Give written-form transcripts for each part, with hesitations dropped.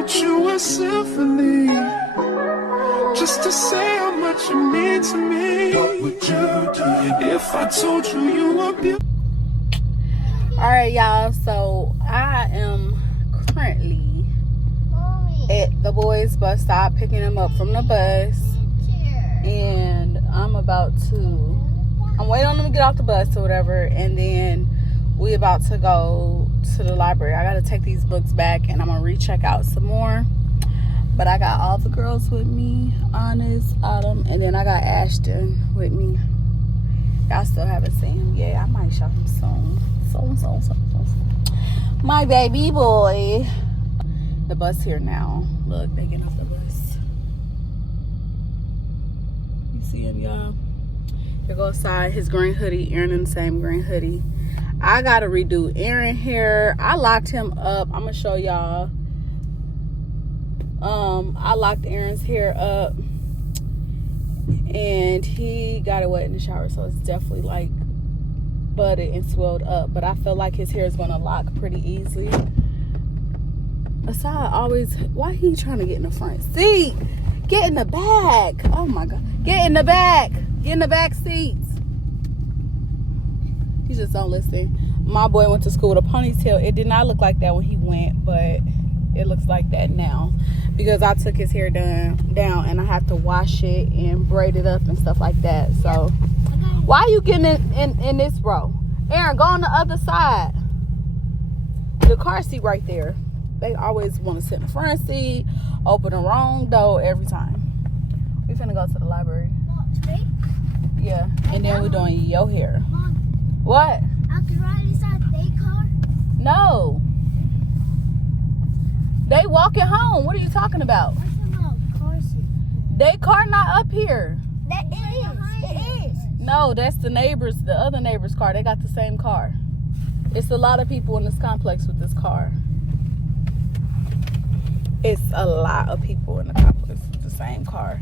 wrote you a symphony just to say how much you mean to me. What would you do if I told you you were beautiful? Alright, y'all, so I am currently at the boys' bus stop picking them up from the bus, and I'm waiting on them to get off the bus or whatever, and then we about to go to the library. I gotta take these books back and I'm gonna recheck out some more, but I got all the girls with me, Honest, Autumn, and then I got Ashton with me. Y'all still haven't seen him yet. I might show him soon. My baby boy. The bus here now. Look, they getting off the bus. You see him, y'all? They go outside. His green hoodie. Aaron in the same green hoodie. I gotta redo Aaron hair. I locked him up. I'm gonna show y'all. I locked Aaron's hair up, and he got it wet in the shower, so it's definitely like budded and swelled up, but I feel like his hair is gonna lock pretty easily. Asad always, why he trying to get in the front seat? Get in the back. Oh my god, get in the back. Get in the back seats. He just don't listen. My boy went to school with a ponytail. It did not look like that when he went, but it looks like that now because I took his hair down and I have to wash it and braid it up and stuff like that. So why are you getting in this row? Aaron, go on the other side. The car seat right there. They always want to sit in the front seat, open the wrong door every time. We finna go to the library. Straight? Yeah, and then we're doing your hair. Mom, What? I can ride inside their car? No. They walking home. What are you talking about? What's about car seat? They car not up here. That is. It is. No, that's the other neighbor's car. They got the same car. It's a lot of people in this complex with this car. It's a lot of people in the complex with the same car.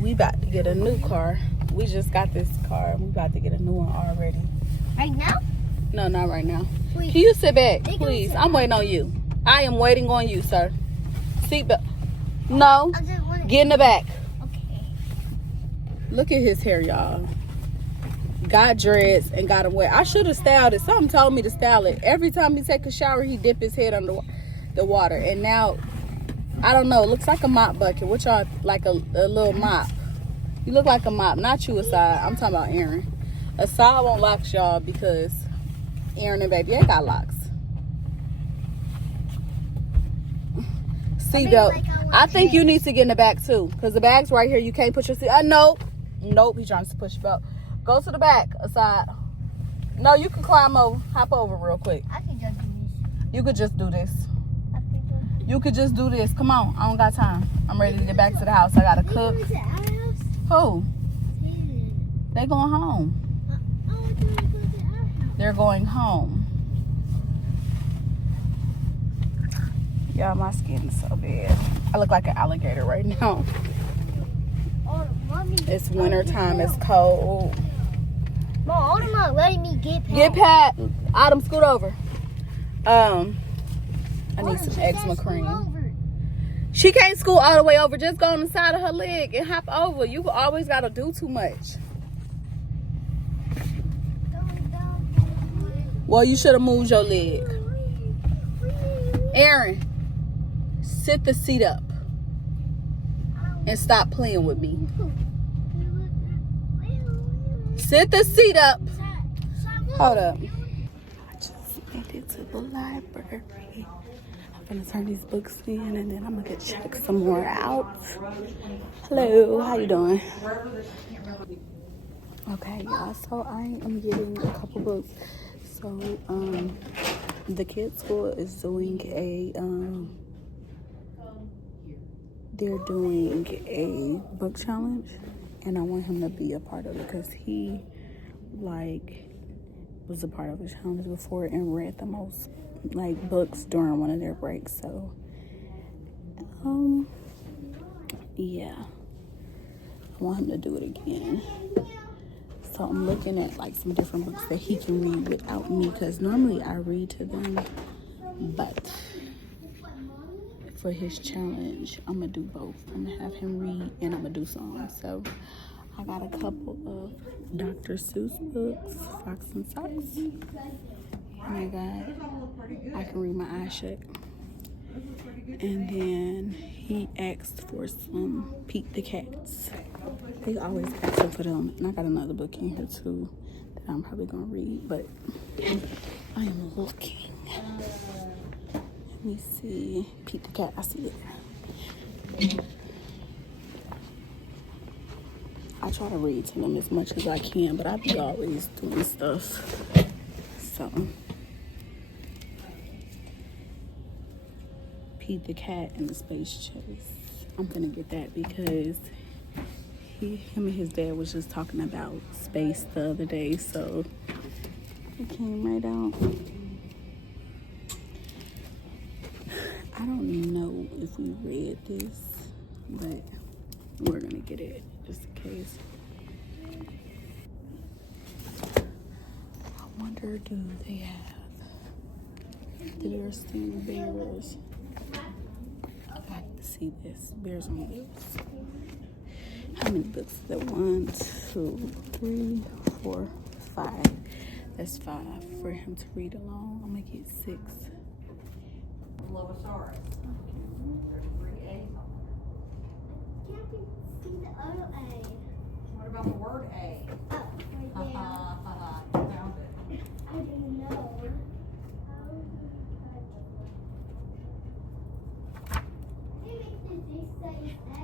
We about to get a new car. We just got this car. We about to get a new one already. Right now? No, not right now. Wait. Can you sit back, They please? sit I'm waiting on you. I am waiting on you, sir. Seatbelt. No. I just want to. Get in the back. Okay. Look at his hair, y'all. Got dreads and got him wet. I should have styled it. Something told me to style it. Every time he take a shower, he dip his head under the water. And now, I don't know. It looks like a mop bucket. What y'all, like a little mop. You look like a mop. Not you, Asad. I'm talking about Aaron. Asad won't lock y'all because Aaron and baby, they got locks. Seatbelt. I think you need to get in the back too, because the bag's right here. You can't put your seat. Nope. He's trying to push your belt. Go to the back, Asad. No, you can climb over, hop over real quick. I can just do this. You could just do this. I can just do You could just do this. Come on, I don't got time. I'm ready to get back to the house. I gotta cook. this. Who? They going home. They're going home. Y'all, my skin is so bad. I look like an alligator right now. It's winter time. It's cold. Mom, Autumn not letting me get past. Get Pat. Autumn, scoot over. I need some eczema cream. She can't scoot all the way over. Just go on the side of her leg and hop over. You always gotta do too much. Well, you should have moved your leg. Aaron, sit the seat up and stop playing with me. Sit the seat up. Hold up. I just made it to the library. I'm gonna turn these books in and then I'm gonna check some more out. Hello, how you doing? Okay, y'all, so I am getting a couple books. So, the kids' school is doing they're doing a book challenge, and I want him to be a part of it because he, was a part of a challenge before and read the most, books during one of their breaks. So, yeah, I want him to do it again. So I'm looking at some different books that he can read without me, because normally I read to them, But for his challenge, I'm gonna do both. I'm gonna have him read and I'm gonna do songs. So I got a couple of Dr. Seuss books, Fox and Socks. And I can read my eyes shut. And then he asked for some Pete the Cats. They always ask for them. And I got another book in here too that I'm probably gonna read, but I am looking. Let me see. Pete the Cat, I see it. I try to read to them as much as I can, but I be always doing stuff. So, Pete the Cat and the Space Chase. I'm gonna get that because him and his dad was just talking about space the other day, so it came right out. I don't know if we read this, but we're gonna get it just in case. I wonder, do they have deer-stand bears? I'd like to see this. Bears on Wheels. How many books is that? 1, 2, 3, 4, 5. That's 5 for him to read along. I'm gonna get 6. Lovosaurus. There's 3 A's on there. Can't see the other A. What about the word A? Oh, right Ha there. ha ha ha. You found it. I didn't know. Hey, make the G say A.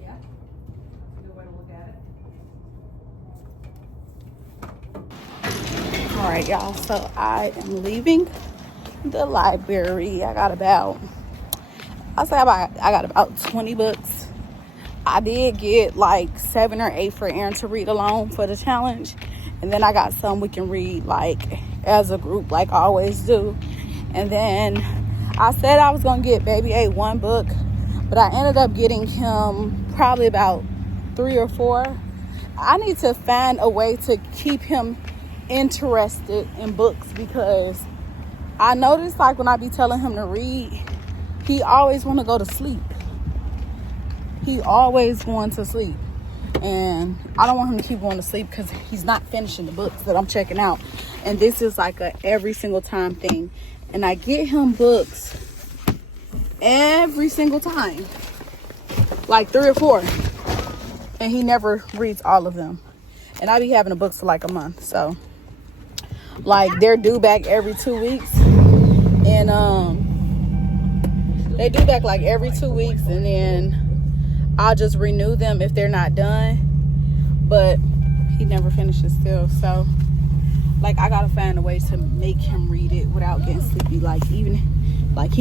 Yeah. That's a good way to look at it. All right, y'all. So I am leaving the library. I got about 20 books. I did get like 7 or 8 for Aaron to read alone for the challenge, and then I got some we can read like as a group, like I always do. And then I said I was gonna get Baby A 1 book, but I ended up getting him probably about 3 or 4. I need to find a way to keep him interested in books, because I noticed like when I be telling him to read, he always want to go to sleep. He always going to sleep, and I don't want him to keep going to sleep because he's not finishing the books that I'm checking out. And this is like a every single time thing, and I get him books every single time, like 3 or 4, and he never reads all of them. And I be having the books for like a month, so like they're due back every 2 weeks, and they do back like every 2 weeks, and then I'll just renew them if they're not done. But he never finishes still, so like I gotta find a way to make him read it without getting sleepy. Like even like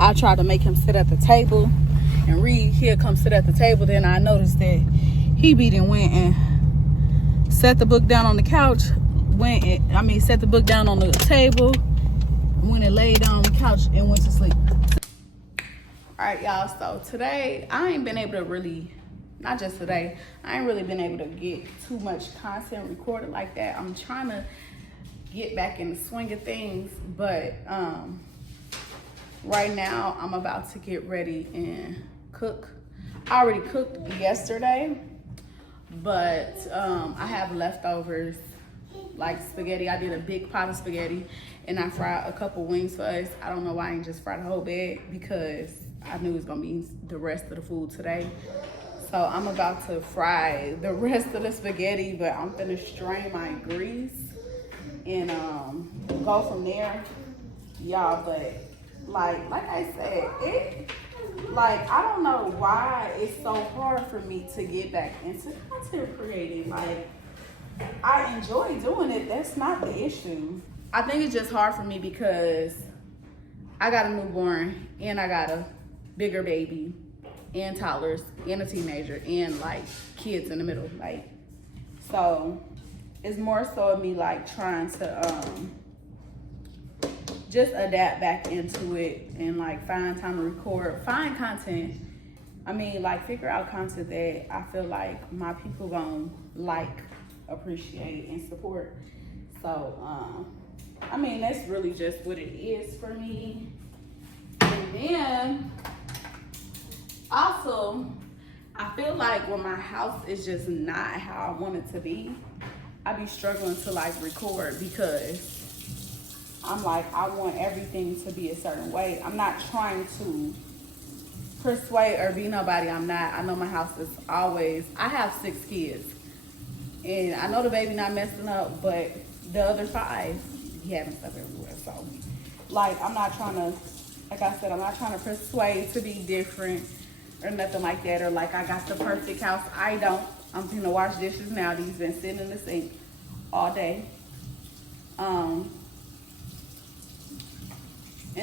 I try to make him sit at the table and read. He'll come sit at the table, then I noticed that he went and set the book down on the couch, set the book down on the table, went and laid down on the couch and went to sleep. All right, y'all, so today I ain't been able to really, not just today, I ain't really been able to get too much content recorded like that. I'm trying to get back in the swing of things, but right now I'm about to get ready and cook. I already cooked yesterday, but I have leftovers like spaghetti. I did a big pot of spaghetti and I fried a couple wings for us. I don't know why I ain't just fried the whole bag, because I knew it was gonna be the rest of the food today. So I'm about to fry the rest of the spaghetti, but I'm gonna strain my grease and go from there, y'all. But like I said, I don't know why it's so hard for me to get back into content creating. Like, I enjoy doing it. That's not the issue. I think it's just hard for me because I got a newborn and I got a bigger baby and toddlers and a teenager and like kids in the middle. Like, so it's more so of me like trying to just adapt back into it and like find time to record, find content. I mean, like figure out content that I feel like my people gonna like appreciate and support. So, I mean, that's really just what it is for me. And then, also, I feel like when my house is just not how I want it to be, I be struggling to like record because I'm like, I want everything to be a certain way. I'm not trying to persuade or be nobody I'm not. I know my house is always, I have 6 kids. And I know the baby not messing up, but the other 5, he having stuff everywhere. So, like, I'm not trying to, like I said, I'm not trying to persuade to be different or nothing like that. Or like, I got the perfect house. I don't. I'm gonna wash dishes now. These been sitting in the sink all day. And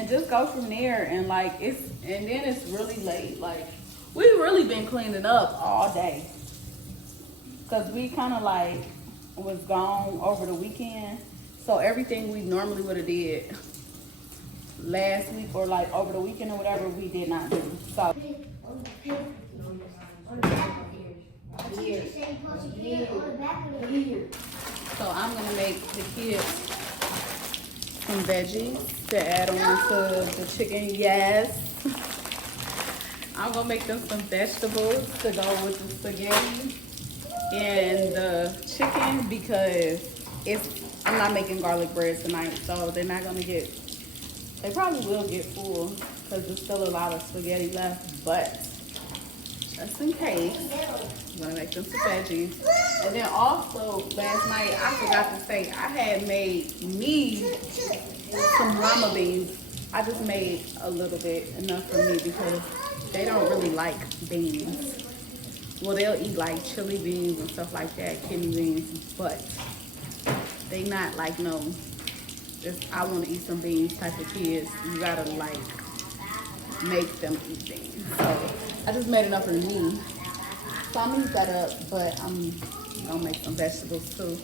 just go from there. And like, and then it's really late. Like, we really been cleaning up all day. Cause we kind of like was gone over the weekend. So everything we normally would have did last week or like over the weekend or whatever, we did not do. So So I'm gonna make the kids some veggies to add on to the chicken. Yes. I'm gonna make them some vegetables to go with the spaghetti and the chicken because I'm not making garlic bread tonight, so they're not gonna get, they probably will get full because there's still a lot of spaghetti left, but just in case, I'm gonna make them some veggies. And then also, last night, I forgot to say, I had made me some llama beans. I just made a little bit, enough for me because they don't really like beans. Well, they'll eat like chili beans and stuff like that, kidney beans, but they not like no, I want to eat some beans type of kids. You gotta like make them eat beans. So I just made enough for me. So I'm gonna heat that up, but I'm gonna make some vegetables too.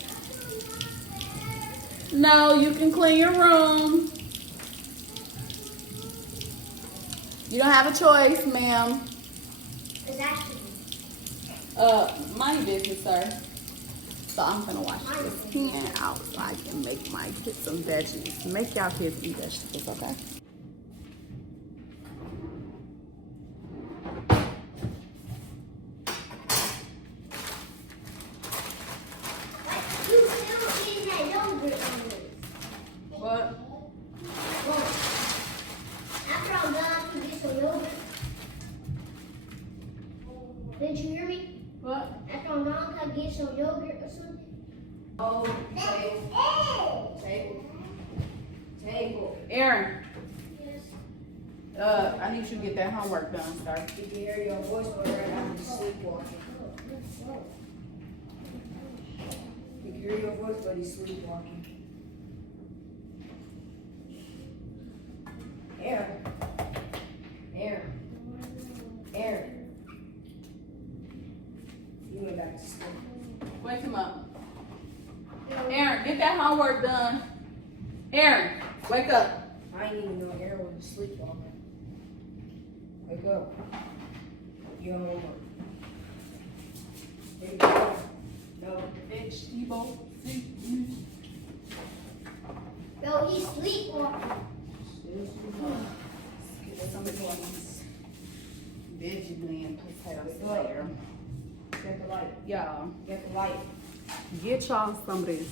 No, you can clean your room. You don't have a choice, ma'am. Mind your business, sir. So I'm gonna wash this pan out so I can make my kids some veggies. Make y'all kids eat vegetables, okay? What? After I'm done, can you get some yogurt? Did you hear me? What? After I'm done, can I get some yogurt or something? Oh, table. Aaron, Yes. I need you to get that homework done, sir. You can hear your voice right now. I'm sleepwalking. You can hear your voice, but he's sleepwalking. Aaron. You went back to sleep. Wake him up. Aaron, get that homework done. Aaron, wake up. I ain't even know Aaron was sleepwalking. Wake up. Your homework. There you go. No. Vegetable. Yo, he's sleepwalking. Get some of these veggie blend potatoes later. Get the light. Y'all, Get the light. get y'all some of this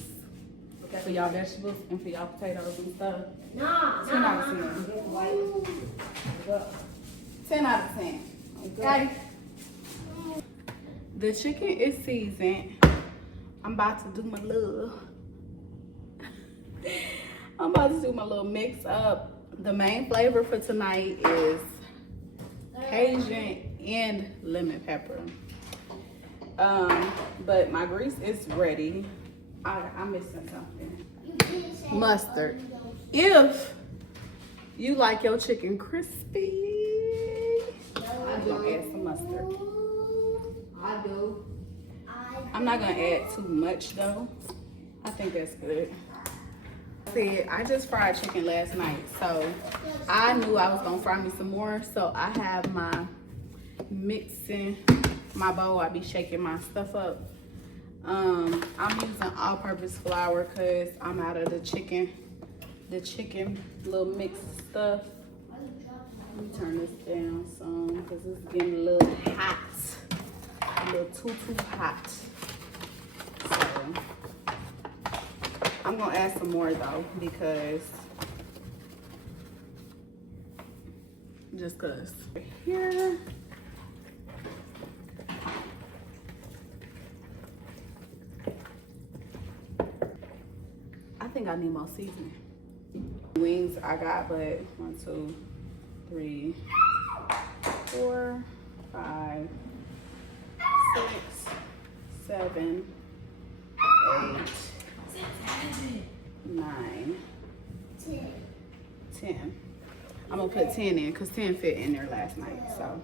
for y'all vegetables and for y'all potatoes and stuff. Nah, 10 out of 10. Get the light. Wake up. 10 out of 10. Okay? The chicken is seasoned. I'm about to do my little mix up. The main flavor for tonight is Cajun and lemon pepper. But my grease is ready. I'm missing something. You didn't say Mustard. If you like your chicken crispy, I'm gonna add some mustard. I do. I'm not gonna add too much though. I think that's good. See, I just fried chicken last night, so I knew I was gonna fry me some more. So I have my mixing my bowl. I be shaking my stuff up. I'm using all-purpose flour because I'm out of the chicken little mix stuff. Let me turn this down some because it's getting a little hot, a little too hot. So I'm gonna add some more though because just cause here. I think I need more seasoning. Wings I got, but 1, 2, 3, 4, 5, 6, 7, 8, 9, 10. I'm gonna put 10 in because 10 fit in there last night. So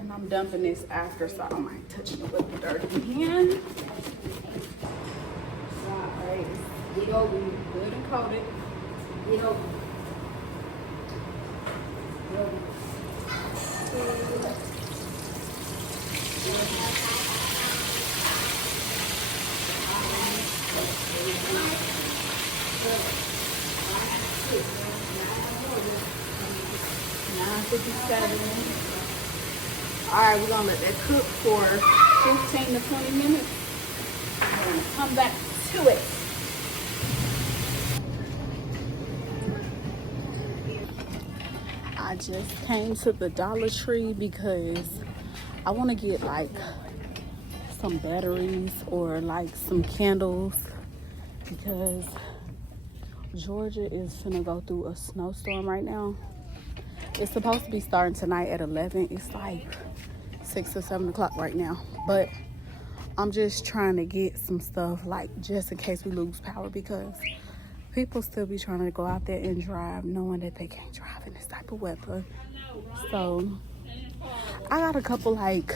and I'm dumping this after, so I might touch it with the dirty hand. Alright, get over, good and coated. Get over. Get over. Alright, we're gonna let that cook for 15 to 20 minutes. We're gonna come back to it. I just came to the Dollar Tree because I want to get like some batteries or like some candles because Georgia is finna go through a snowstorm right now. It's supposed to be starting tonight at 11. It's like 6 or 7 o'clock right now. But I'm just trying to get some stuff like just in case we lose power because people still be trying to go out there and drive knowing that they can't drive in this type of weather. So I got a couple like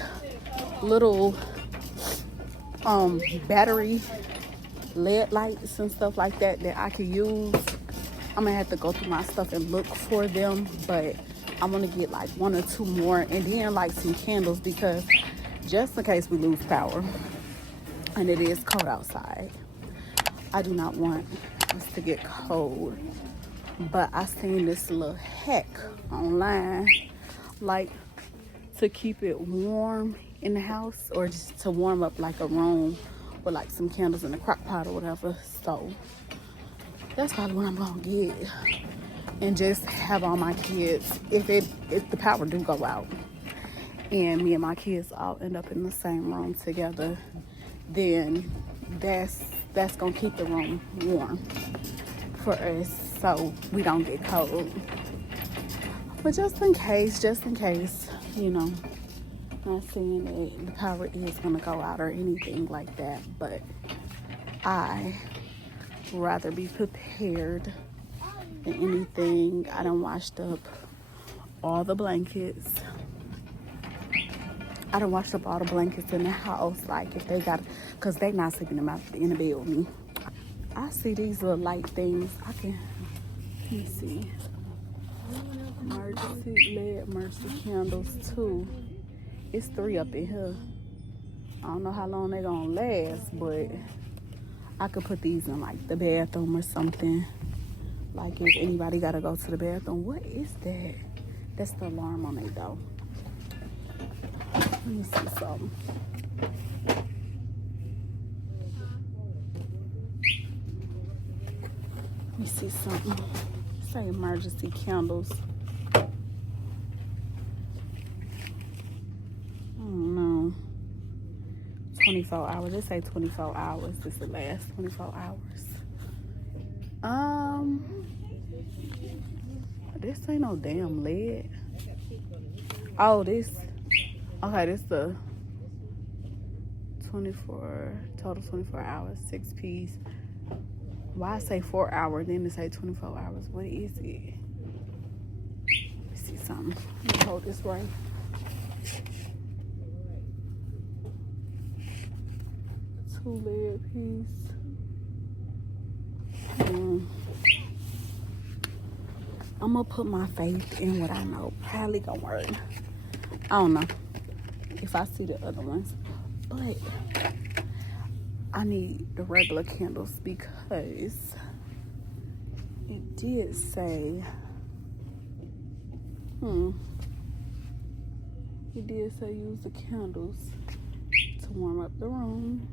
little battery LED lights and stuff like that that I could use. I'm gonna have to go through my stuff and look for them, but I'm gonna get like 1 or 2 more and then like some candles because just in case we lose power and it is cold outside. I do not want us to get cold, but I seen this little hack online like to keep it warm in the house or just to warm up like a room with like some candles in the crock pot or whatever. So that's probably what I'm gonna get and just have all my kids if the power do go out and me and my kids all end up in the same room together, then that's gonna keep the room warm for us so we don't get cold. But just in case, you know, not saying that the power is gonna go out or anything like that, but I rather be prepared than anything. I done washed up all the blankets. I done washed up all the blankets in the house, like if they got, cause they not sleeping in the bed with me. I see these little light things. Let me see. Emergency LED, emergency candles too. It's 3 up in here. I don't know how long they gonna last, but I could put these in like the bathroom or something. Like if anybody gotta go to the bathroom. What is that? That's the alarm on it though. Let me see something. Let me see something. Say emergency candles. I don't know. 24 hours. They say 24 hours. This will last 24 hours. This ain't no damn lead. Oh, this. Okay, this the total 24 hours, 6 piece. Why I say 4 hours, then it say 24 hours? What is it? Let me see something. Let me hold this right. Two layer piece. I'm gonna put my faith in what I know. Probably gonna work. I don't know. if I see the other ones. But I need the regular candles because it did say, it did say use the candles to warm up the room.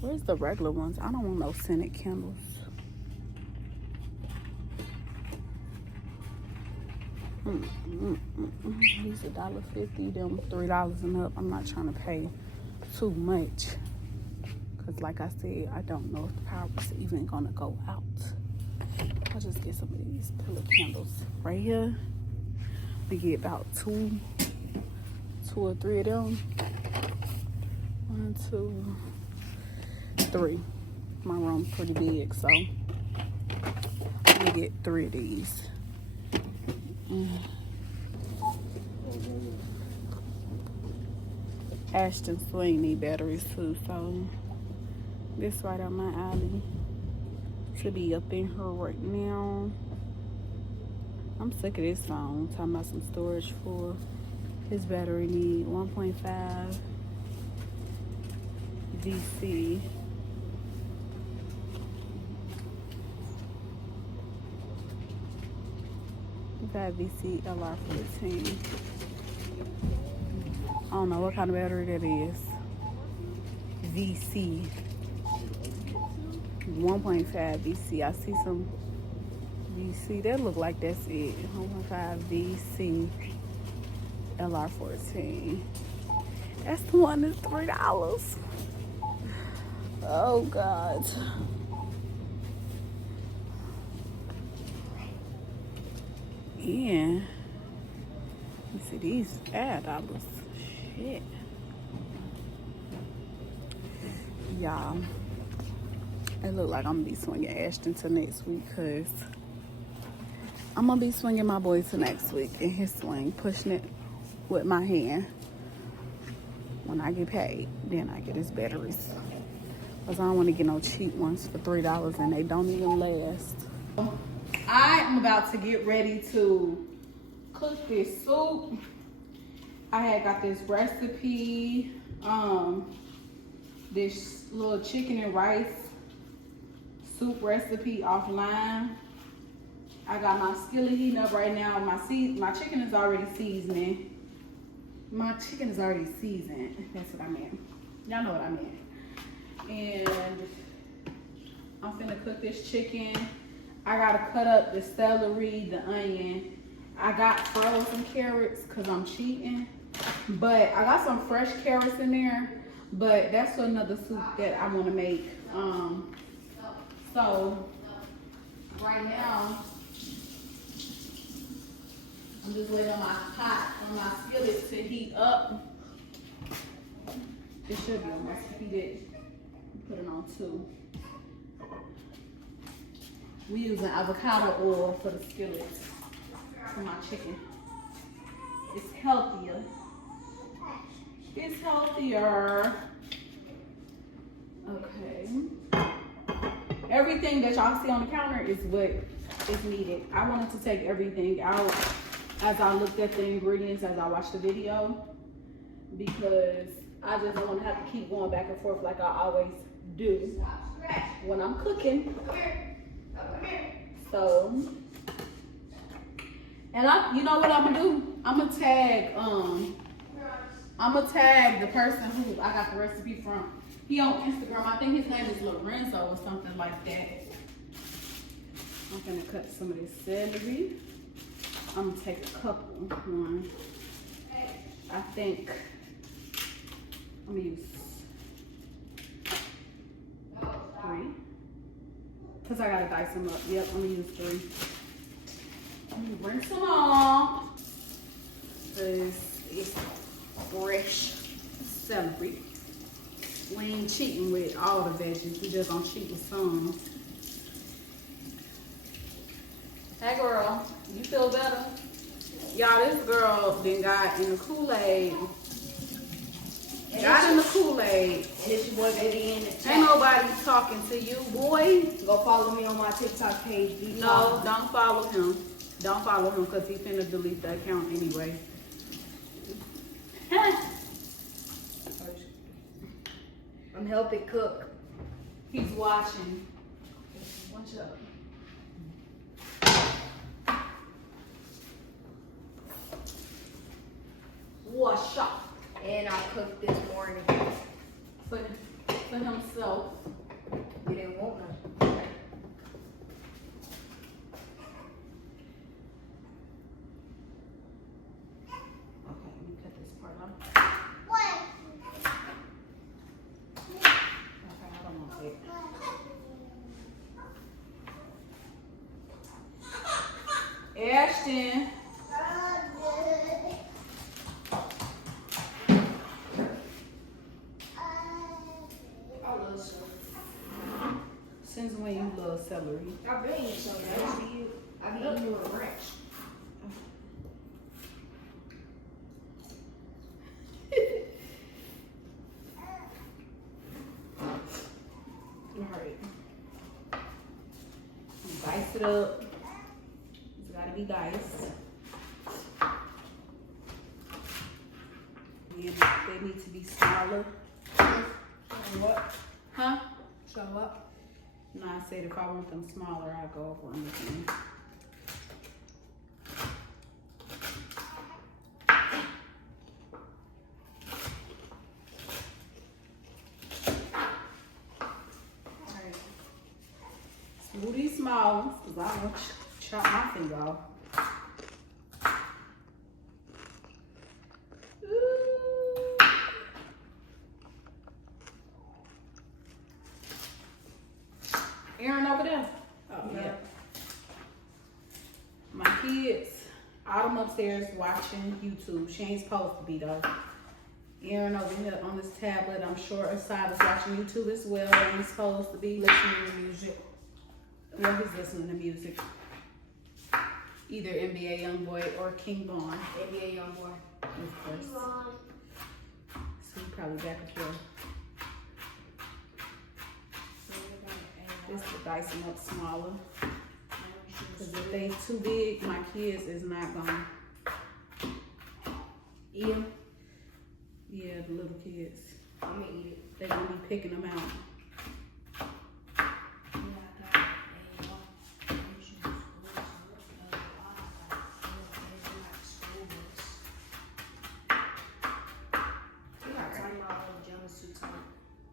Where's the regular ones? I don't want no scented candles. These $1.50, them $3 and up. I'm not trying to pay too much. Cause like I said, I don't know if the power is even gonna go out. I'll just get some of these pillar candles right here. We get about two or three of them. 1, 2, 3. My room's pretty big, so I'm gonna get 3 of these. Ashton Swing need batteries too, so this right on my alley to be up in here right now. I'm sick of this song talking about some storage for his battery need 1.5 VC. That VC LR14. I don't know what kind of battery that is. VC 1.5 VC. I see some VC that look like that's it. 1.5 VC LR14. That's the one that's $3. Oh God. Yeah. You see these $5. Shit. Y'all, it look like I'm gonna be swinging Ashton to next week because I'm gonna be swinging my boy to next week in his swing, pushing it with my hand. When I get paid, then I get his batteries. Because I don't want to get no cheap ones for $3 and they don't even last. I am about to get ready to cook this soup. I had got this recipe, this little chicken and rice soup recipe offline. I got my skillet heating up right now. My chicken is already seasoning. My chicken is already seasoned. That's what I meant. Y'all know what I meant. And I'm finna cook this chicken. I gotta cut up the celery, the onion. I got frozen carrots because I'm cheating. But I got some fresh carrots in there. But that's another soup that I want to make. So right now, I'm just waiting on my pot, on my skillet to heat up. It should be almost heated. Put it on 2. We using avocado oil for the skillet for my chicken. It's healthier. It's healthier. Okay. Everything that y'all see on the counter is what is needed. I wanted to take everything out as I looked at the ingredients, as I watched the video, because I just don't want to have to keep going back and forth like I always do when I'm cooking. So, and you know what I'm gonna do? I'm gonna tag the person who I got the recipe from. He on Instagram. I think his name is Lorenzo or something like that. I'm gonna cut some of this celery. I'm gonna take a couple. 1. I think I'm gonna use 3. Cause I gotta dice them up. Yep, I'm gonna use 3. I'm gonna bring some on. Cause it's fresh celery. We ain't cheating with all the veggies. We just gonna cheat with some. Hey girl, you feel better? Y'all, this girl then got in the Kool-Aid. Got in the Kool-Aid. And it's your boy Baby in the chat. Ain't nobody talking to you, boy. Go follow me on my TikTok page. No, don't follow him. Don't follow him because he finna delete the account anyway. I'm helping cook. He's watching. Watch up. Wash up. And I cooked this morning. For himself. We didn't want none. Okay, let me cut this part off. Okay, I don't want it. Ashton. I love celery. Since when you love celery? I've been eating celery. I've been eating with ranch. Alright. Dice it up. It's gotta be diced. And they need to be smaller. What? Huh? So what? No, I said if I want them smaller, I'll go over them again. Alright. Smooth these small ones, because I want to chop my finger off. Aaron over there. Oh, yeah. My kids, Autumn upstairs watching YouTube. She ain't supposed to be though. Aaron over here on this tablet, I'm sure Asad is watching YouTube as well. Ain't supposed to be listening to music. Well, he's listening to music. Either NBA Youngboy or King Von. NBA Youngboy. Of course. So he probably back and forth. Just to dice them up smaller. Because if they too big, my kids is not gonna Eat them. Yeah, the little kids. I'm gonna eat it. They're gonna be picking them out.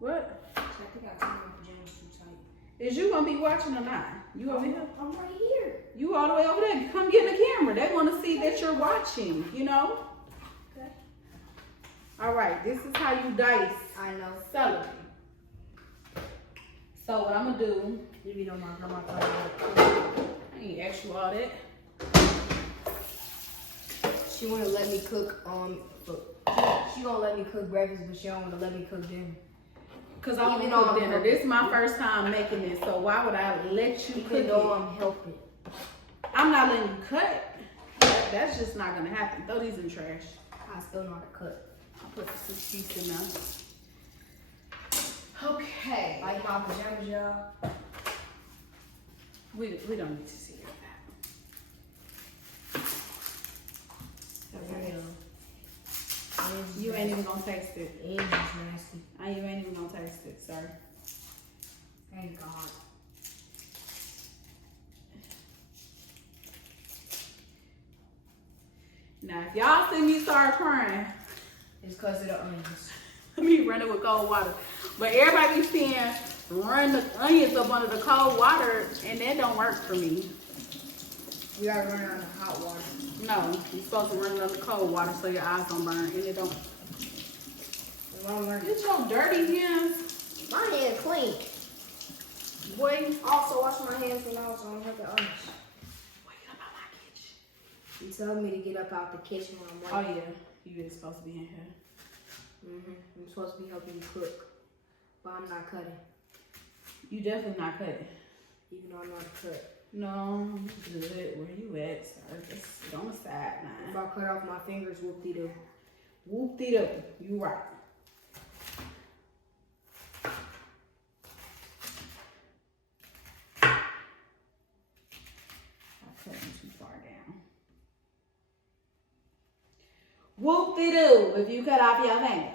What? I think I turned my pajamas too tight. Is you gonna be watching or not? You over here? I'm right here. You all the way over there. Come get in the camera. They want to see that you're watching, you know? Okay. All right, this is how you dice I know. celery. So what I'm gonna do, If you know my grandma told me. I ain't ask you all that. She wanna let me cook she gonna let me cook breakfast, but she don't wanna let me cook dinner. Cause I want to Even though cook I'm dinner. helping. This is my first time making this, so why would I let you cook Even though it? I'm helping. I'm not letting you cut. That's just not gonna happen. Throw these in the trash. I still know how to cook. I'll put the 6 piece in there. Okay. Like my pajamas, y'all. We don't need to see that. Okay. You ain't even gonna taste it. It's just nasty. You ain't even gonna taste it, sir. Thank God. Now, if y'all see me start crying, It's because of the onions. let me run it with cold water. But everybody be saying, run the onions up under the cold water, and that don't work for me. We gotta run it under hot water. No, you're supposed to run it under cold water so your eyes don't burn, and it don't. Get your dirty hands. My hands clean. Boy, Also wash my hands when I was on the onions. wait up out my kitchen. You told me to get up out the kitchen when I'm Oh working. yeah, you is supposed to be in here. I'm supposed to be helping you cook, but I'm not cutting. You definitely not cutting. Even though I'm not a cut. No, you good. Where you at, sir? Just sit on the If sideline. I cut off my fingers, whoop-de-doo. Whoop-de-doo. You right. I cut them too far down. Whoop-de-doo if you cut off your finger.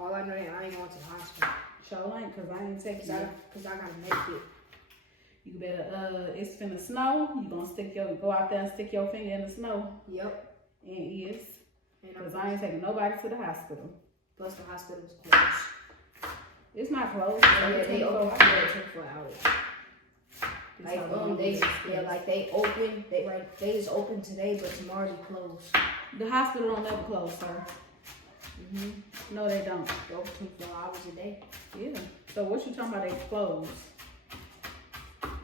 All I know is I ain't going to the hospital. Show ain't, cause I ain't taking it. Cause I gotta make it. You better, it's finna snow. You gonna go out there and stick your finger in the snow. Yep. And yes. And Cause I ain't taking nobody to the hospital. plus the hospital is closed. It's not closed. Yeah, they open 24 hours. They open. They is open today, but tomorrow they closed. The hospital don't ever close, sir. No, they don't. They open 24 hours a day. Yeah. So what you talking about? They closed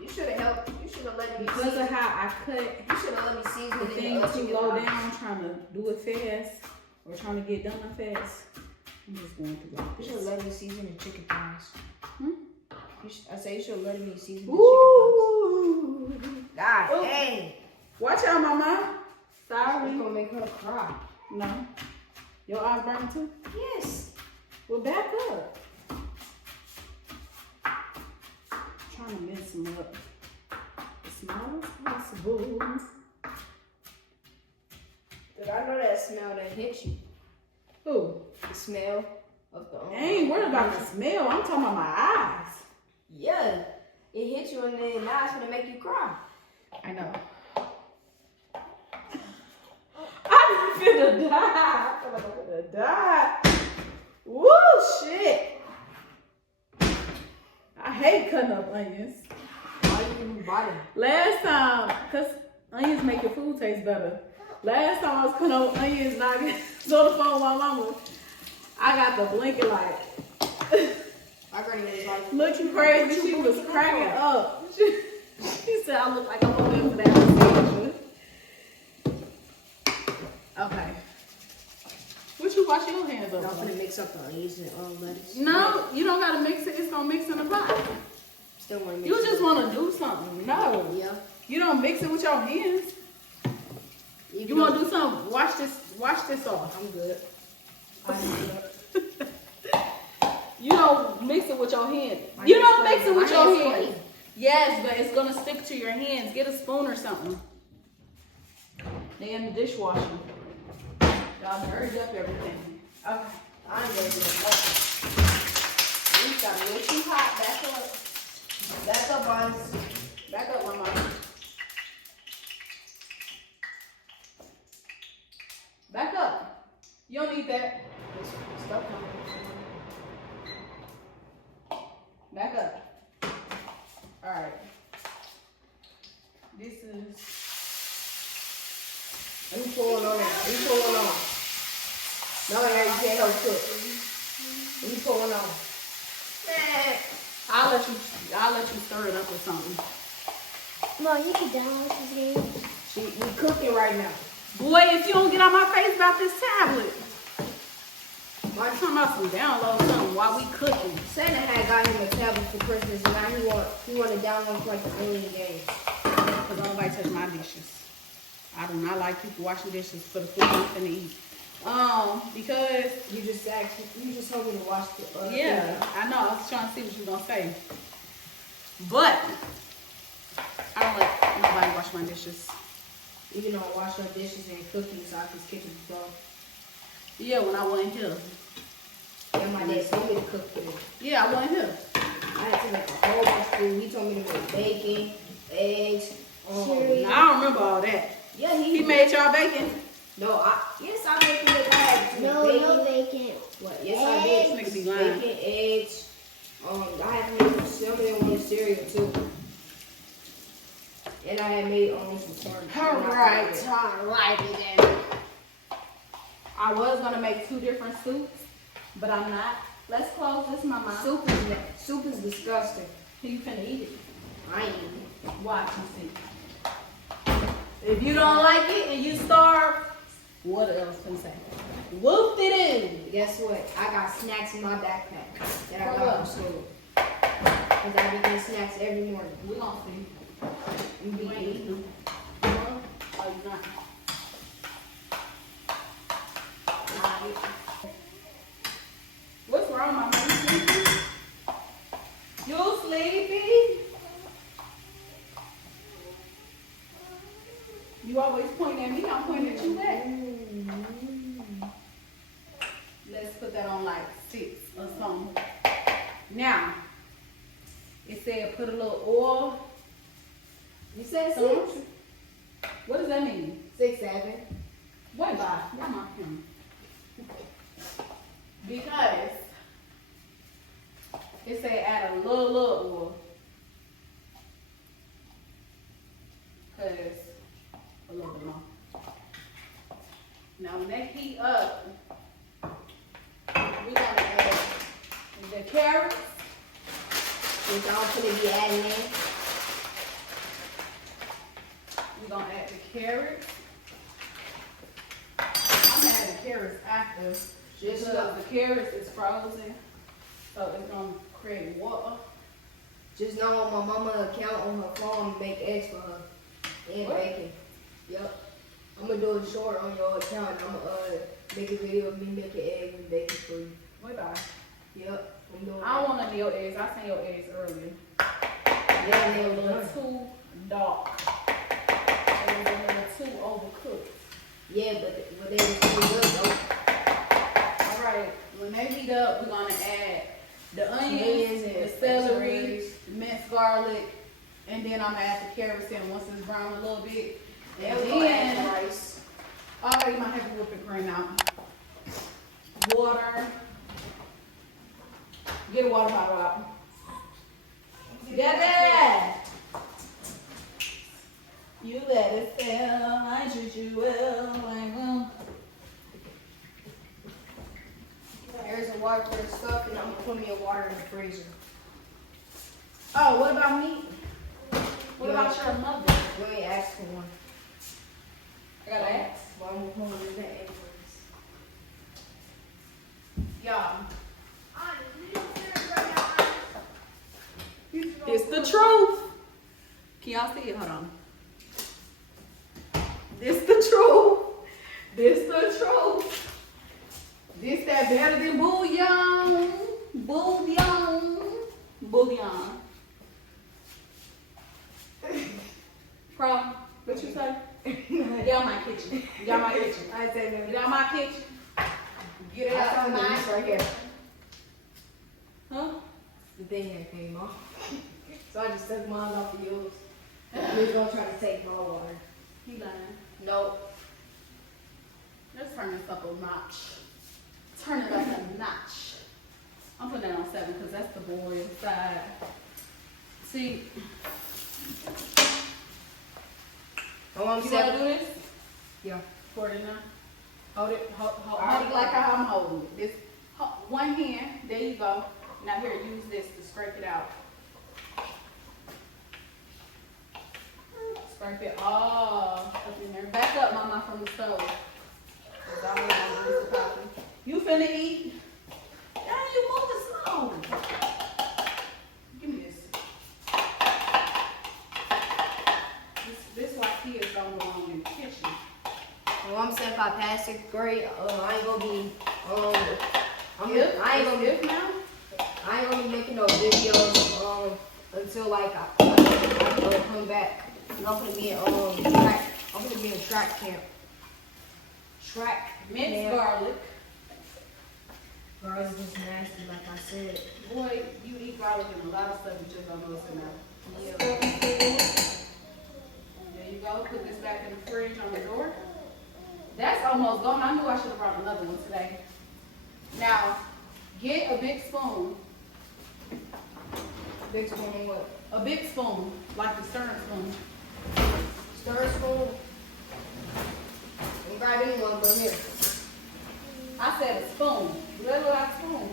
You should have helped. You should have let me because of how I cut You should have let me season the it thing in the too low down, trying to do it fast or trying to get done fast. I'm just going to go. You should have let me season the chicken thighs. I say you should have let me season the Ooh. chicken thighs. God dang. Watch out, mama. Sorry. It's gonna make her cry. No. Your eyes burning too? Yes. Well, back up. Trying to mix them up as small as possible. Did I know that smell that hit you? Who? The smell of the I ain't worried about the smell. I'm talking about my eyes. Yeah. It hit you and then now it's gonna make you cry. I know. I didn't finna die. I feel like I'm finna die. Woo, shit. I hate cutting up onions. Why you even bother? Last time, because onions make your food taste better. Last time I was cutting up onions and I was on the phone with my mama, I got the blanket like, My granny was like, looking crazy. She was cracking up. She said I look like I'm over there for that procedure. Okay. What you wash your hands I'm up? gonna mix up the onions and lettuce. No, you don't gotta mix it. It's gonna mix in the pot. Still wanna mix You it. just wanna do something. No. Yeah. You don't mix it with your hands. You wanna do something? Wash this off. I'm good. I'm good. You don't mix it with your hand. My You hands don't mix it clean. with My your hands hand. clean. Yes, but it's gonna stick to your hands. Get a spoon or something. They in the dishwasher. Y'all hurry up everything. Okay. I ain't gonna do nothing. We got a little too hot. Back up. Back up, Buns. Back up, mama. Back up. You don't need that. Stop coming. Back up. Alright. This is. Let me pull it on. Let me pull it on. No, you can't help cook. Let me pull it on. I'll let you stir it up or something. Mom, you can download this game. We cooking right now. Boy, if you don't get on my face about this tablet. Why you talking about some download something while we cooking? Santa had got him a tablet for Christmas, and now he want to download like a million games. Because nobody touch my dishes. I do not like people washing dishes for the food I'm finna eat. Because You just told me to watch the. yeah, I know. I was trying to see what you were gonna say. But I don't let nobody wash my dishes. Even though I wash your dishes and cooking inside this kitchen floor. Yeah, when I wasn't here. And my dad told me to cook for them. Yeah, I wasn't here. I had to make a whole bunch of food. He told me to make bacon, eggs, Cereal. I don't remember all that. Yeah, He made y'all bacon. No, yes, I made it. I had No, bacon. no bacon. What? Yes, I did. This nigga be lying. Bacon, eggs. I had to make some of them with cereal too. And I had made some corn. Alright then. I was gonna make 2 different soups, but I'm not. Let's close this, mama. Soup is disgusting. You finna eat it. I ain't eating it. Watch and see. If you don't like it and you starve, what else can say? Whoop-de-doo. Guess what? I got snacks in my backpack that I For got what? from school. Cause I be getting snacks every morning. We gonna see. You be You ain't eating. eating them. Oh, you not? What's wrong, mama? You sleepy? You sleepy? You You always point at me, I'm pointing at you back. Let's put that on like 6 or something. Now, it said put a little oil. You said So 6? what does that mean? 6, 7. What by? Not my camera. Because it said add a little oil. Cause a little bit more. Now when they heat up, we're gonna add the carrots. Which I'm gonna be adding in. We're gonna add the carrots. I'm gonna add the carrots after. Just because the carrots is frozen, so it's gonna create water. Just know on my mama account on her phone, make eggs for her. And What? bacon. Yep. I'm gonna do a short on your account. I'm gonna make a video of me making eggs and bacon for you. What about? Yep. I'm doing I don't want to do your eggs. I seen your eggs earlier. Yeah, They they were a were little done. too dark. They were a little too overcooked. Yeah, but they was too good though. All right. When they heat up, we're gonna add the onions, Onions the and celery, vegetables. minced garlic, and then I'm gonna add the carrots in once it's brown a little bit. And And we're gonna add then the rice. I already might have whipping cream out. Water. Get a water bottle out. Get that. You let it fall, I treat you well. There's a water for the stuff, and I'm gonna put me a water in the freezer. Oh, what about me? What Yeah. about your mother? Let me ask for one. I gotta ask. Well, I'm gonna put in the egg first. Y'all, It's it's the truth. Can y'all see it? Hold on. This the truth. This the truth. This that better than bouillon. Bouillon. Problem? What you say? Get out my kitchen. Get out my kitchen. I said no. Get out my kitchen. Get it I out found my this right here. Huh? The thing that came off. So I just took mine off of yours. He's gonna try to take my water. He lying. Nope. Let's turn this up a notch. Turn it up a notch. I'm putting that on 7 because that's the boring side. See, Oh, I'm you want to seven. do this? Yeah. Pour it in there. Hold it, hold it like how I'm holding it. This, one hand, there you go. Now here, use this to scrape it out. Scrape it all up in there. Back up, mama, from the stove. 'Cause I don't want to lose the coffee. You finna eat? Damn, you moving slow. Give me this. This why kids don't belong in the kitchen. Well, I'm saying if I pass 6th grade, I ain't gonna be, I ain't gonna be making no videos, until like I come back. And I'm gonna be in track camp. Track Minced camp. garlic. Garlic is nasty, like I said. Boy, you eat garlic and a lot of stuff you just don't know it's in there. Yeah. There you go. Put this back in the fridge on the door. That's almost gone. I knew I should have brought another one today. Now, get a big spoon. Big spoon what? A big spoon, like the stirring spoon. Stir spoon. Don't grab anyone but here. I said a spoon. Do that look like a spoon?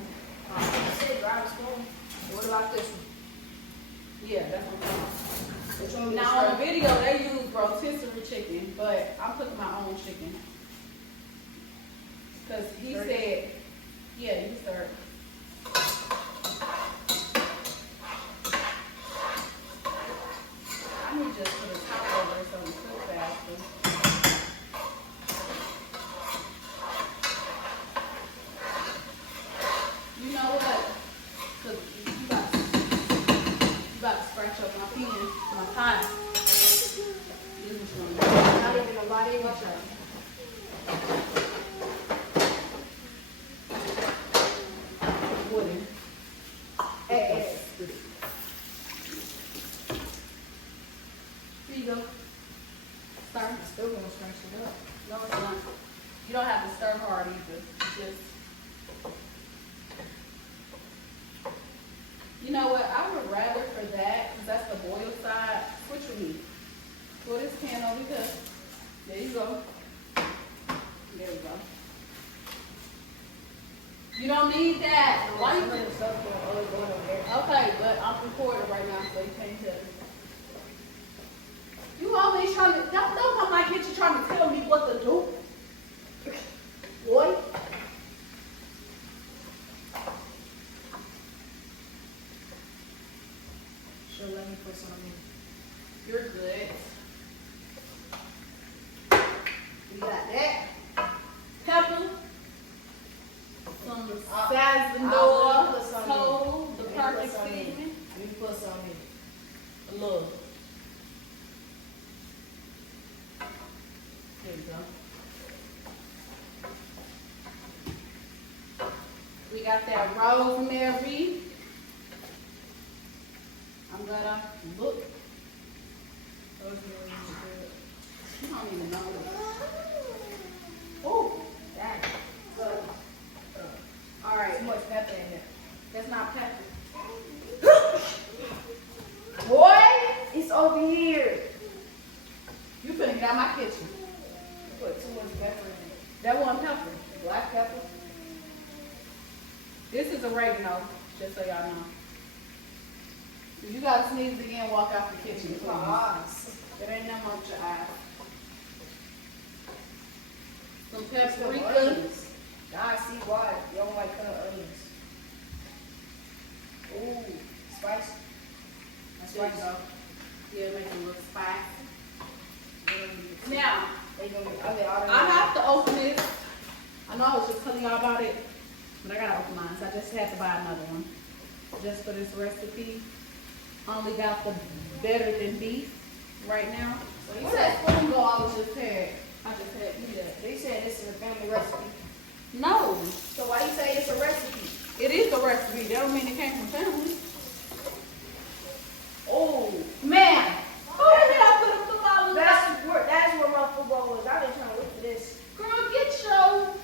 I said grab a spoon. What about this one? Yeah, that's what I'm talking about. Which one? Now on the video they use rotisserie chicken, but I'm cooking my own chicken. Cause he Stir it. said, yeah, you start. I need just put a top over it so we cook faster. You know what? Cause you about to scratch up my pen, my pie. This is what you want to do. Not even nobody in my church. Wooden. Hey. Here you go. Stir. I'm still gonna scratch it up. No, it's not. You don't have to stir hard either. Just. You know what? I would rather for that, because that's the boil side. Switch with me. Pull this pan over here. There you go. There we go. You don't need that. Why you doing stuff going on there? Okay, but I'm recording right now, so you can't tell. You always trying to, don't come like it, you trying to tell me what to do. Boy. She'll let me put some in. You're good. We got that. Pepper. Some I'll sazonor, put some in. told, the Let me put perfect some in. seasoning. Let me put some in. A little. There you go. We got that rosemary. I'm glad I looked. Rosemary is good. You don't even know. Oh, dang. All right, Too much pepper in there. that's not pepper. Boy, it's over here. You finna get out my kitchen. You put too much pepper in it. That wasn't pepper. Black pepper. This is oregano, just so y'all know. If you gotta sneeze again, walk out the kitchen, My please. eyes. There ain't nothing on your eye. Some It's the paprika. onions. Now I see why you don't like cutting onions. Ooh, spicy. That's There you spicy. go. Yeah, make it look spicy. Now, Now, they gonna be, I mean, I have to open this. I know I was just telling y'all about it, but I gotta open mine, so I just had to buy another one. Just for this recipe. Only got the better than beef right now. So you Where said, that spoon go? I was just had. I just had me that. they said this is a family recipe. No, So why you say it's a recipe? it is a recipe. That don't mean it came from family. Oh, Man, who the hell put a football in that? that's where my football was. I've been trying to look for this. Girl, get your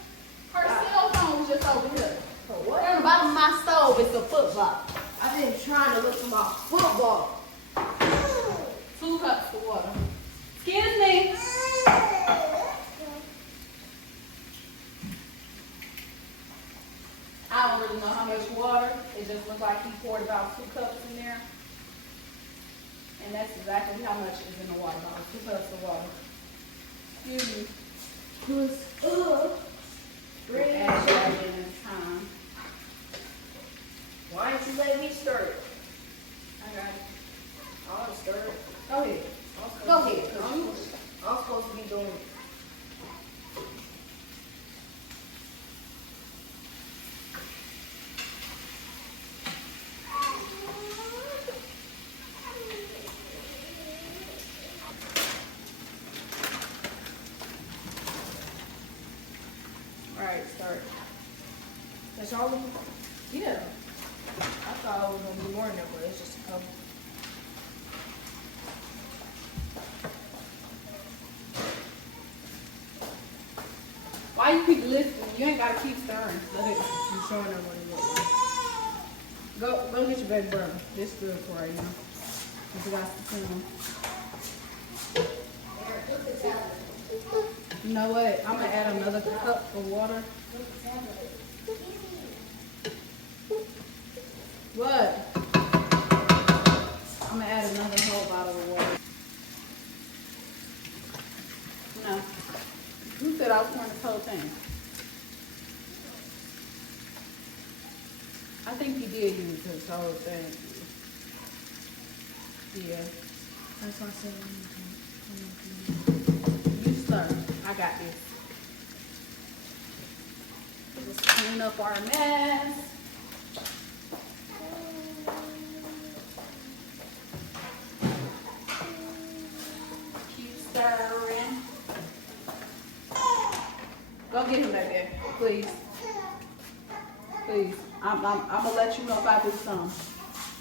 her cell phone was just over here. For what? On the bottom of my stove, it's a football. I've been trying to look for my football. 2 cups of water. Excuse me. I don't really know how much water. It just looked like he poured about 2 cups in there. And that's exactly how much is in the water bottle. 2 cups of water. Excuse me. Bring it. Add that in this time. Why didn't you let me stir it? I got it. I want to stir it. Go ahead. Go ahead. 'Cause you, I'm supposed to be doing it. all right, start. That's all we Yeah. I thought it was going to be more than that, but it's just a couple. Why you keep listening? You ain't gotta keep stirring. Let it. I'm showing them what it looks like. Go get your baby brother. This good for right now. Cause you got some. You know what? I'm gonna add another cup of water. What? I'm gonna add another whole bottle of water. No. Who said I was pouring this whole thing? I think you did use this whole thing. Yeah. That's what I said. You stir. I got this. Let's clean up our mess. Keep stirring. Don't get him back there, please. Please. I'm gonna let you know if I do some.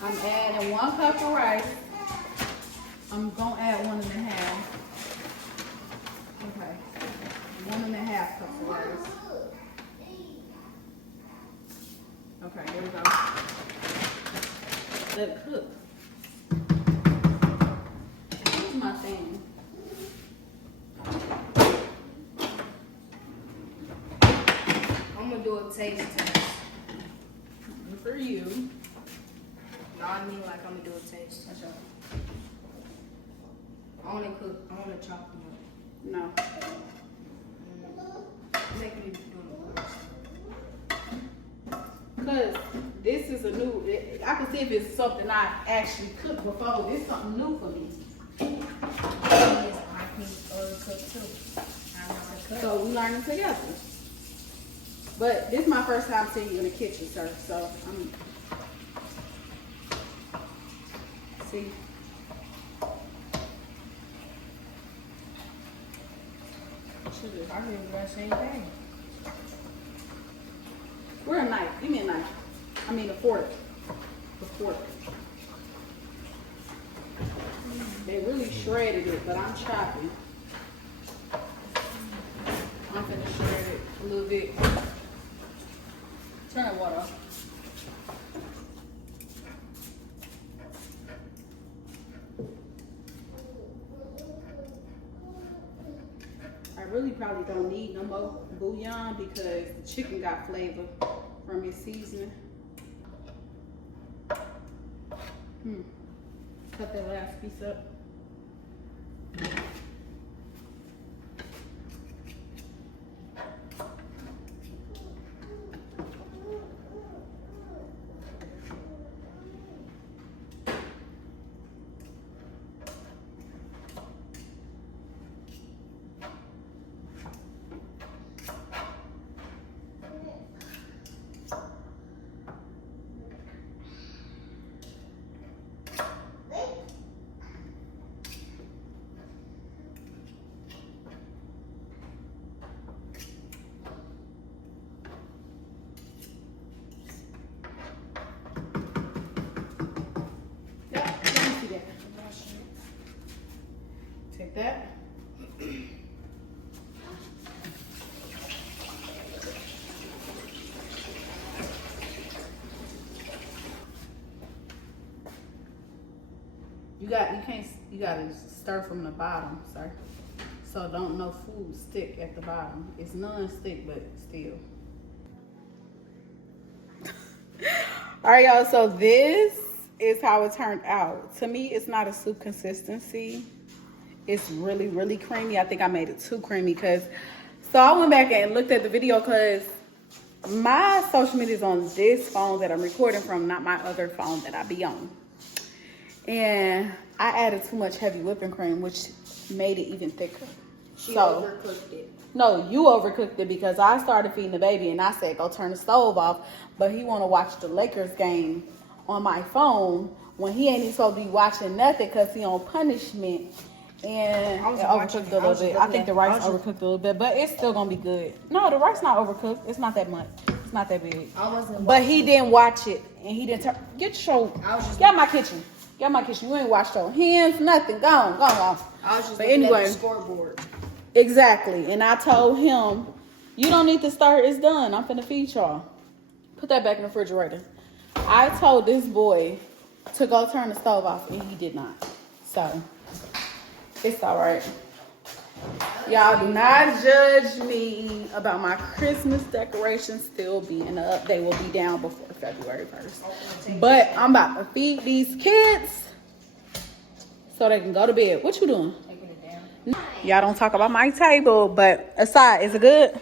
I'm adding 1 cup of rice. I'm gonna add 1.5. Okay. 1.5 cups of rice. Okay, here we go. Let it cook. Here's my thing. I'm gonna do a taste test. Good for you. No, I mean like I'm gonna do a taste. That's all. I wanna cook. I wanna chop them up. No. Make me do it. Because this is a new, I can see if it's something I actually cooked before. It's something new for me. Yes, I can cook too. I know how to cook. So we learning together. But this is my first time seeing you in the kitchen, sir. So I'm, see. Sugar. I didn't do that same thing. Where a knife? Give me a knife. I mean a fork. A fork. They really shredded it, but I'm chopping. I'm gonna shred it a little bit. Turn the water off. I really probably don't need no more bouillon because the chicken got flavor from its seasoning. Cut that last piece up. Take that. You gotta stir from the bottom, sir. So don't no food stick at the bottom. It's non-stick, but still. All right, y'all, so this is how it turned out. To me, it's not a soup consistency. It's really, really creamy. I think I made it too creamy because, so I went back and looked at the video because my social media is on this phone that I'm recording from, not my other phone that I be on. And I added too much heavy whipping cream, which made it even thicker. She overcooked it. No, you overcooked it because I started feeding the baby and I said, go turn the stove off. But he want to watch the Lakers game on my phone when he ain't even supposed to be watching nothing because he on punishment. And it overcooked a little bit. I think the rice overcooked a little bit, but it's still going to be good. No, the rice not overcooked. It's not that much. It's not that big. But he didn't watch it and he didn't turn. Get out my kitchen. Get out my kitchen. You ain't washed your hands, nothing. Go on. I was just looking at the scoreboard. Exactly. And I told him, you don't need to stir. It's done. I'm finna feed y'all. Put that back in the refrigerator. I told this boy to go turn the stove off, and he did not. So, it's all right. Y'all do not judge me about my Christmas decorations still being up. They will be down before February 1st. But I'm about to feed these kids so they can go to bed. What you doing? Y'all don't talk about my table, but aside, is it good?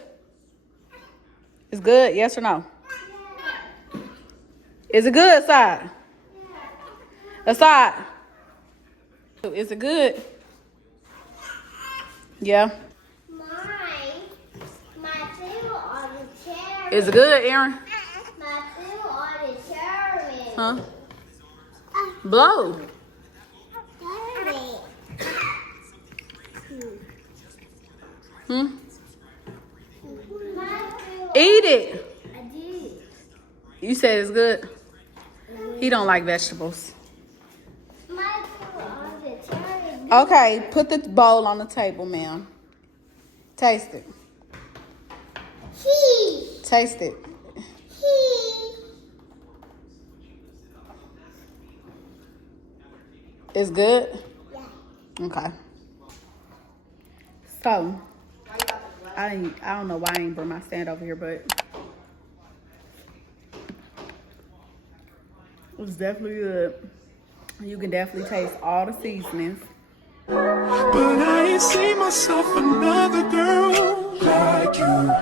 It's good, yes or no? Is it good, aside? Aside. Is it good? Yeah. My table on the chair. Is it good, Aaron? My table on the chair. Huh? Blow. My Eat it. I did. You said it's good. He don't like vegetables. My food on the cherry. Okay, put the bowl on the table, ma'am. Taste it. He. Taste it. He. It's good? Yeah. Okay. So, I don't know why I ain't bring my stand over here, but it was definitely good. You can definitely taste all the seasonings. But I ain't see myself another girl like you.